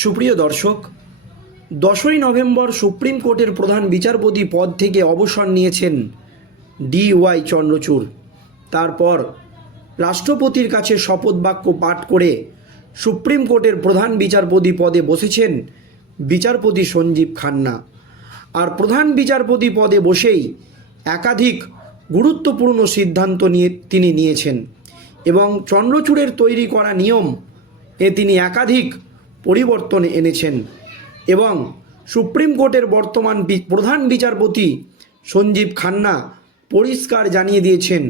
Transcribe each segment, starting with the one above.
সুপ্রিয় দর্শক, দশই নভেম্বর সুপ্রিম কোর্টের প্রধান বিচারপতি পদ থেকে অবসর নিয়েছেন ডি ওয়াই চন্দ্রচূড়। তারপর রাষ্ট্রপতির কাছে শপথ বাক্য পাঠ করে সুপ্রিম কোর্টের প্রধান বিচারপতি পদে বসেছেন বিচারপতি সঞ্জীব খান্না। আর প্রধান বিচারপতি পদে বসেই একাধিক গুরুত্বপূর্ণ সিদ্ধান্ত নিয়ে তিনি নিয়েছেন এবং চন্দ্রচূড়ের তৈরি করা নিয়ম এ তিনি একাধিক পরিবর্তন এনেছেন এবং সুপ্রিম কোর্টের বর্তমান প্রধান বিচারপতি সঞ্জীব খান্না পরিষ্কার জানিয়ে দিয়েছেন,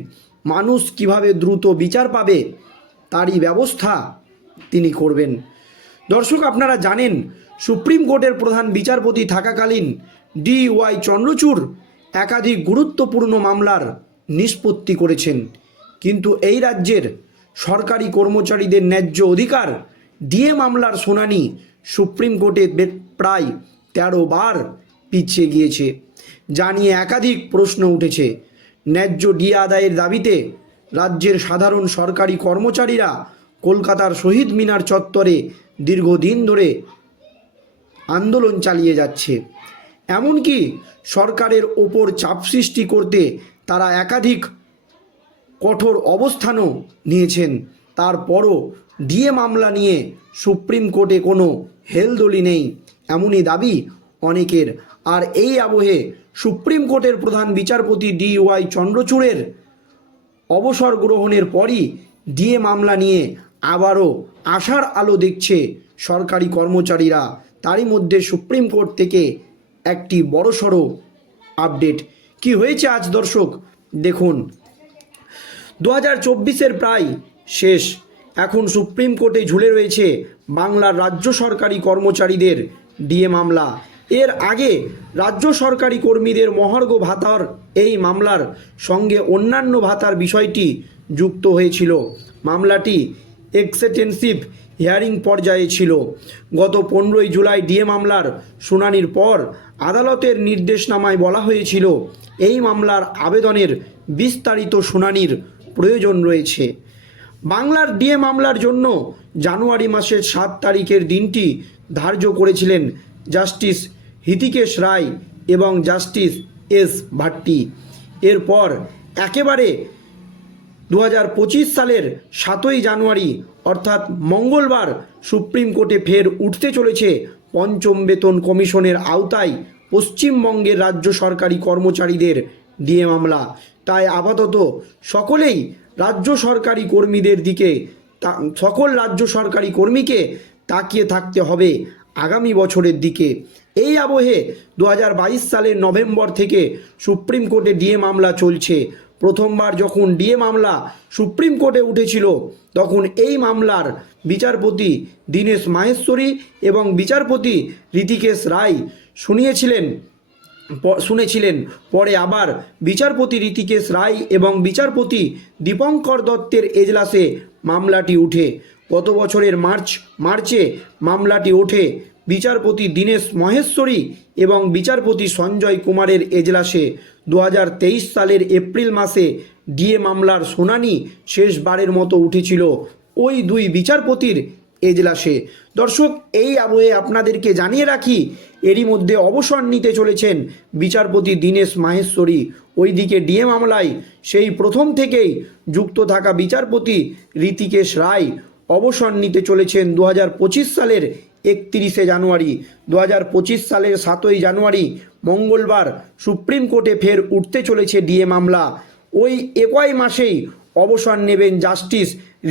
মানুষ কীভাবে দ্রুত বিচার পাবে তারই ব্যবস্থা তিনি করবেন। দর্শক, আপনারা জানেন, সুপ্রিম কোর্টের প্রধান বিচারপতি থাকাকালীন ডি ওয়াই চন্দ্রচূড় একাধিক গুরুত্বপূর্ণ মামলার নিষ্পত্তি করেছেন। কিন্তু এই রাজ্যের সরকারি কর্মচারীদের ন্যায্য অধিকার ডিএ মামলার শুনানি সুপ্রিম কোর্টে প্রায় তেরো বার পিছিয়ে গিয়েছে। যা নিয়ে একাধিক প্রশ্ন উঠেছে। ন্যায্য ডিএ আদায়ের দাবিতে রাজ্যের সাধারণ সরকারি কর্মচারীরা কলকাতার শহীদ মিনার চত্বরে দীর্ঘদিন ধরে আন্দোলন চালিয়ে যাচ্ছে। এমনকি সরকারের ওপর চাপ সৃষ্টি করতে তারা একাধিক কঠোর অবস্থানও নিয়েছেন। তারপরও ডিএ মামলা নিয়ে সুপ্রিম কোর্টে কোনো হেলদোলি নেই, এমনই দাবি অনেকের। আর এই আবহে সুপ্রিম কোর্টের প্রধান বিচারপতি ডি ওয়াই চন্দ্রচূড়ের অবসর গ্রহণের পরই ডিএ মামলা নিয়ে আবারও আশার আলো দেখছে সরকারি কর্মচারীরা। তারই মধ্যে সুপ্রিম কোর্ট থেকে একটি বড়সড় আপডেট। কি হয়েছে আজ দর্শক, দেখুন। দু হাজার প্রায় শেষ। এখন সুপ্রিম কোর্টে ঝুলে রয়েছে বাংলার রাজ্য সরকারি কর্মচারীদের ডিএ মামলা। এর আগে রাজ্য সরকারি কর্মীদের মহার্ঘ ভাতার এই মামলার সঙ্গে অন্যান্য ভাতার বিষয়টি যুক্ত হয়েছিল। মামলাটি এক্সেটেন্সিভ হিয়ারিং পর্যায়ে ছিল। গত পনেরোই জুলাই ডিএ মামলার শুনানির পর আদালতের নির্দেশনামায় বলা হয়েছিল, এই মামলার আবেদনের বিস্তারিত শুনানির প্রয়োজন রয়েছে। বাংলার ডিএ মামলার জন্য জানুয়ারি মাসের সাত তারিখের দিনটি ধার্য করেছিলেন জাস্টিস হিতিকেশ রায় এবং জাস্টিস এস ভাট্টি। এরপর একেবারে দু হাজার পঁচিশ সালের সাতই জানুয়ারি, অর্থাৎ মঙ্গলবার, সুপ্রিম কোর্টে ফের উঠতে চলেছে পঞ্চম বেতন কমিশনের আওতায় পশ্চিমবঙ্গের রাজ্য সরকারি কর্মচারীদের ডিএ মামলা। তাই আপাতত সকলেই রাজ্য সরকারি কর্মীদের দিকে সকল রাজ্য সরকারি কর্মীকে তাকিয়ে থাকতে হবে আগামী বছরের দিকে। এই আবহে দু হাজার বাইশ সালের নভেম্বর থেকে সুপ্রিম কোর্টে ডিএ মামলা চলছে। প্রথমবার যখন ডিএ মামলা সুপ্রিম কোর্টে উঠেছিল, তখন এই মামলার বিচারপতি দীনেশ মাহেশ্বরী এবং বিচারপতি ঋতিকেশ রায় শুনিয়েছিলেন। শুনেছিলেন। পরে আবার বিচারপতি ঋতিকেশ রায় এবং বিচারপতি দীপঙ্কর দত্তের এজলাসে মামলাটি উঠে গত বছরের মার্চ, মার্চে মামলাটি ওঠে বিচারপতি দীনেশ মহেশ্বরী এবং বিচারপতি সঞ্জয় কুমারের এজলাসে। দু হাজার তেইশ সালের এপ্রিল মাসে ডিএ মামলার শুনানি শেষবারের মতো উঠেছিল। ওই দুই বিচারপতির এজলাসে। দর্শক, এই আবহে আপনাদেরকে জানিয়ে রাখি, এরই মধ্যে অবসর নিতে চলেছেন বিচারপতি দীনেশ মাহেশ্বরী। ওইদিকে ডিএ মামলায় সেই প্রথম থেকেই যুক্ত থাকা বিচারপতি ঋতিকেশ রায় অবসর নিতে চলেছেন দু হাজার পঁচিশ সালের একত্রিশে জানুয়ারি। দু পঁচিশ সালের সাতই জানুয়ারি, মঙ্গলবার সুপ্রিম কোর্টে ফের উঠতে চলেছে ডিএ মামলা ওই একই মাসেই অবসর নেবেন জাস্টিস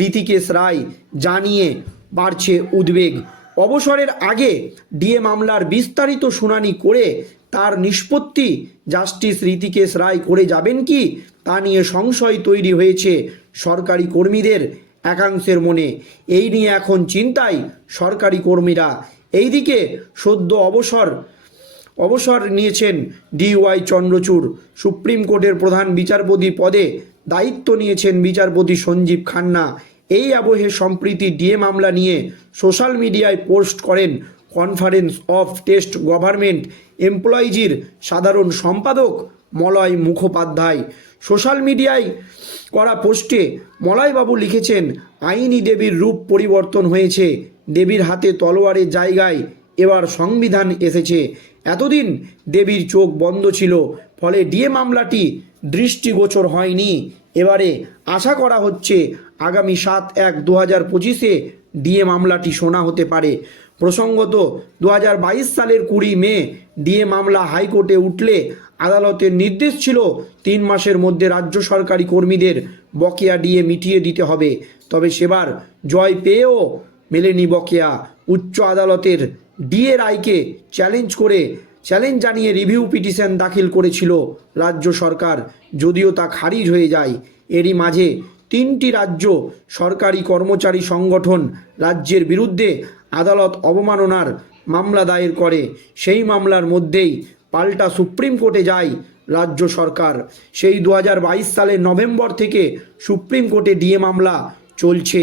ঋতিকেশ রায়। জানিয়ে বাড়ছে উদ্বেগ। অবসরের আগে ডিএ মামলার বিস্তারিত শুনানি করে তার নিষ্পত্তি জাস্টিস ঋতিকেশ রায় করে যাবেন কি তা নিয়ে সংশয় তৈরি হয়েছে সরকারি কর্মীদের একাংশের মনে। এই নিয়ে এখন চিন্তায় সরকারি কর্মীরা। এইদিকে সদ্য অবসর অবসর নিয়েছেন ডিওয়াই চন্দ্রচূড়। সুপ্রিম কোর্টের প্রধান বিচারপতি পদে দায়িত্ব নিয়েছেন বিচারপতি সঞ্জীব খান্না। এই আবহে সম্প্রীতি ডিএ মামলা নিয়ে সোশ্যাল মিডিয়ায় পোস্ট করেন কনফারেন্স অফ টেস্ট গভর্নমেন্ট এমপ্লয়িজির সাধারণ সম্পাদক মলয় মুখোপাধ্যায়। সোশ্যাল মিডিয়ায় করা পোস্টে মলয়বাবু লিখেছেন, আইনি দেবীর রূপ পরিবর্তন হয়েছে, দেবীর হাতে তলোয়ারের জায়গায় এবার সংবিধান এসেছে। এতদিন দেবীর চোখ বন্ধ ছিল, ফলে ডিএ মামলাটি দৃষ্টিগোচর হয়নি। এবারে আশা করা হচ্ছে আগামী সাত এক দু হাজার পঁচিশে ডিএ মামলাটি শোনা হতে পারে। প্রসঙ্গত দু হাজার বাইশ সালের কুড়ি মে ডিএ মামলা হাইকোর্টে উঠলে আদালতের নির্দেশ ছিল তিন মাসের মধ্যে রাজ্য সরকারি কর্মীদের বকেয়া ডিএ মিটিয়ে দিতে হবে। তবে সেবার জয় পেয়েও মেলেনি বকেয়া। উচ্চ আদালতের ডিএ রায়কে চ্যালেঞ্জ করে চ্যালেঞ্জ জানিয়ে রিভিউ পিটিশন দাখিল করেছিল রাজ্য সরকার। যদিও তা খারিজ হয়ে যায়, এরই মাঝে তিনটি রাজ্য সরকারি কর্মচারী সংগঠন রাজ্যের বিরুদ্ধে আদালত অবমাননার মামলা দায়ের করে। সেই মামলার মধ্যেই পাল্টা সুপ্রিম কোর্টে যায় রাজ্য সরকার। সেই দু হাজার বাইশ সালের নভেম্বর থেকে সুপ্রিম কোর্টে ডিএ মামলা চলছে।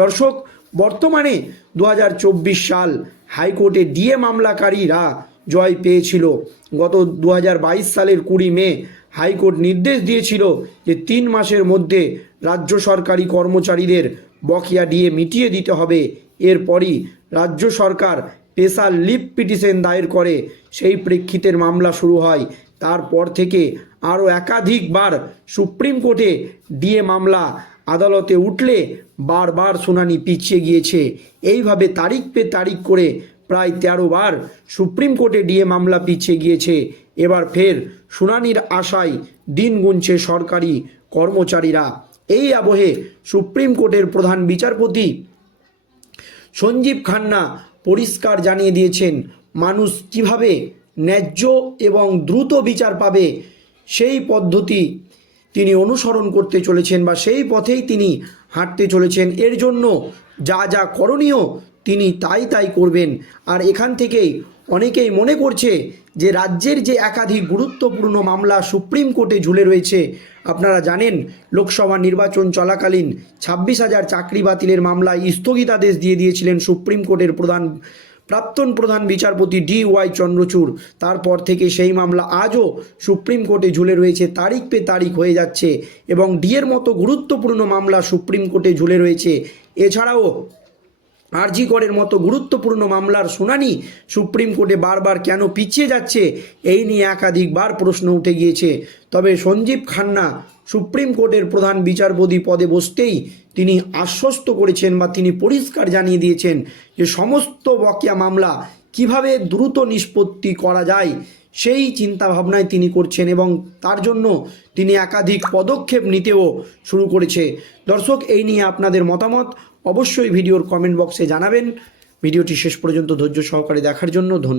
দর্শক, বর্তমানে দু হাজার চব্বিশ সাল হাইকোর্টে ডিএ মামলাকারীরা জয় পেয়েছিল। গত দু হাজার বাইশ সালের কুড়ি মে হাইকোর্ট নির্দেশ দিয়েছিল যে তিন মাসের মধ্যে রাজ্য সরকারি কর্মচারীদের বকেয়া ডিএ মিটিয়ে দিতে হবে। এরপরই রাজ্য সরকার স্পেশাল লিভ পিটিশন দায়ের করে। সেই প্রেক্ষিতের মামলা শুরু হয়। তারপর থেকে আরও একাধিকবার সুপ্রিম কোর্টে ডিএ মামলা আদালতে উঠলে বারবার শুনানি পিছিয়ে গিয়েছে। এইভাবে তারিখ পে তারিখ করে প্রায় তেরো বার সুপ্রিম কোর্টে ডিএ মামলা পিছিয়ে গিয়েছে। এবার ফের শুনানির আশায় দিন গুনছে সরকারি কর্মচারীরা। এই আবহে সুপ্রিম কোর্টের প্রধান বিচারপতি সঞ্জীব খান্না পরিষ্কার জানিয়ে দিয়েছেন, মানুষ কীভাবে ন্যায্য এবং দ্রুত বিচার পাবে সেই পদ্ধতি তিনি অনুসরণ করতে চলেছেন বা সেই পথেই তিনি হাঁটতে চলেছেন। এর জন্য যা যা করণীয় তিনি তাই তাই করবেন। আর এখান থেকেই অনেকেই মনে করছে যে রাজ্যের যে একাধিক গুরুত্বপূর্ণ মামলা সুপ্রিম কোর্টে ঝুলে রয়েছে, আপনারা জানেন লোকসভা নির্বাচন চলাকালীন ছাব্বিশ হাজার চাকরি বাতিলের মামলায় স্থগিতাদেশ দিয়ে দিয়েছিলেন সুপ্রিম কোর্টের প্রধান, প্রাক্তন প্রধান বিচারপতি ডি ওয়াই চন্দ্রচূড়। তারপর থেকে সেই মামলা আজও সুপ্রিম কোর্টে ঝুলে রয়েছে, তারিখ পে তারিখ হয়ে যাচ্ছে এবং ডিএর মতো গুরুত্বপূর্ণ মামলা সুপ্রিম কোর্টে ঝুলে রয়েছে। এছাড়াও আরজি করের মতো গুরুত্বপূর্ণ মামলার শুনানি সুপ্রিম কোর্টে বারবার কেন পিছিয়ে যাচ্ছে, এই নিয়ে একাধিকবার প্রশ্ন উঠে গিয়েছে। তবে সঞ্জীব খান্না সুপ্রিম কোর্টের প্রধান বিচারপতি পদে বসতেই তিনি আশ্বস্ত করেছেন বা তিনি পরিষ্কার জানিয়ে দিয়েছেন যে সমস্ত বকেয়া মামলা কীভাবে দ্রুত নিষ্পত্তি করা যায়, সেই চিন্তাভাবনায় তিনি করছেন এবং তার জন্য তিনি একাধিক পদক্ষেপ নিতেও শুরু করেছে। দর্শক, এই নিয়ে আপনাদের মতামত অবশ্যই ভিডিওর কমেন্ট বক্সে জানাবেন। ভিডিওটি শেষ পর্যন্ত ধৈর্য সহকারে দেখার জন্য ধন্যবাদ।